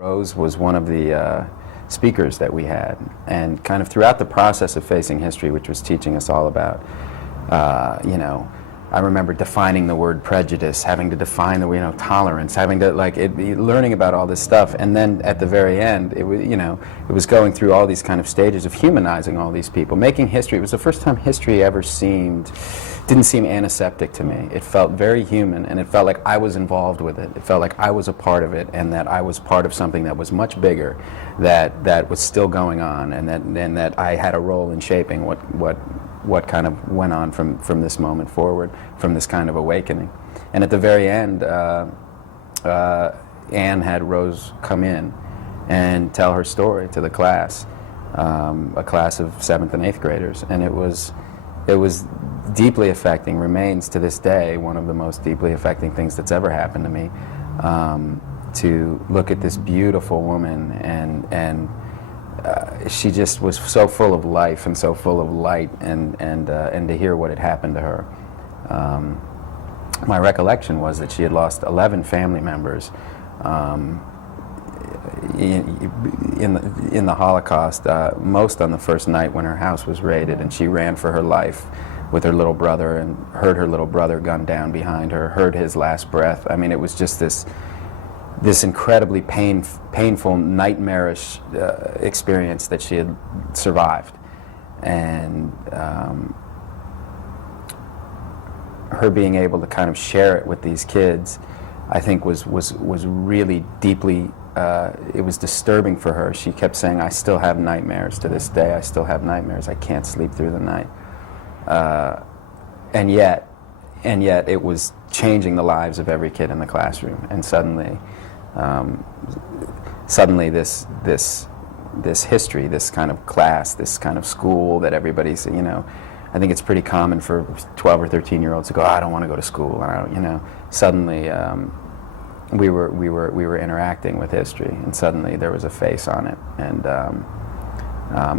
Rose was one of the speakers that we had, and kind of throughout the process of facing history, which was teaching us all about, I remember defining the word prejudice, having to define the, tolerance, having to, learning about all this stuff, and then at the very end, it was going through all these kind of stages of humanizing all these people, making history. It was the first time history ever didn't seem antiseptic to me. It felt very human, and it felt like I was involved with it. It felt like I was a part of it, and that I was part of something that was much bigger, that was still going on, and that I had a role in shaping what kind of went on from this moment forward, from this kind of awakening. And at the very end, Anne had Rose come in and tell her story to the class, a class of 7th and 8th graders, and it was deeply affecting, remains to this day one of the most deeply affecting things that's ever happened to me, to look at this beautiful woman and she just was so full of life and so full of light, and to hear what had happened to her. My recollection was that she had lost 11 family members in the Holocaust, most on the first night when her house was raided, and she ran for her life with her little brother and heard her little brother gunned down behind her, heard his last breath. I mean, it was just this incredibly painful, nightmarish experience that she had survived. And her being able to kind of share it with these kids, I think was really deeply, it was disturbing for her. She kept saying, "I still have nightmares to this day. I still have nightmares. I can't sleep through the night." And yet it was changing the lives of every kid in the classroom. And suddenly this history, this kind of class, this kind of school that everybody's, I think it's pretty common for 12 or 13-year-olds to go, "I don't want to go to school," and I don't, suddenly we were interacting with history, and suddenly there was a face on it, and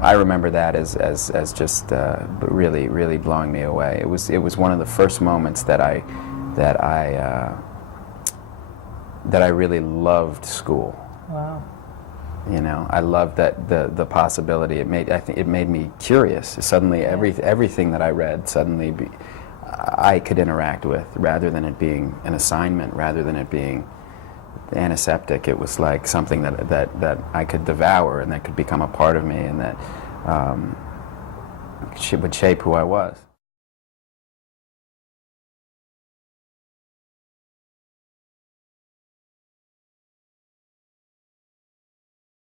I remember that as just really, really blowing me away. It was one of the first moments that I really loved school. Wow. I loved that the possibility. It made me curious. Suddenly, everything that I read suddenly I could interact with, rather than it being an assignment, rather than it being antiseptic. It was like something that I could devour and that could become a part of me, and that would shape who I was.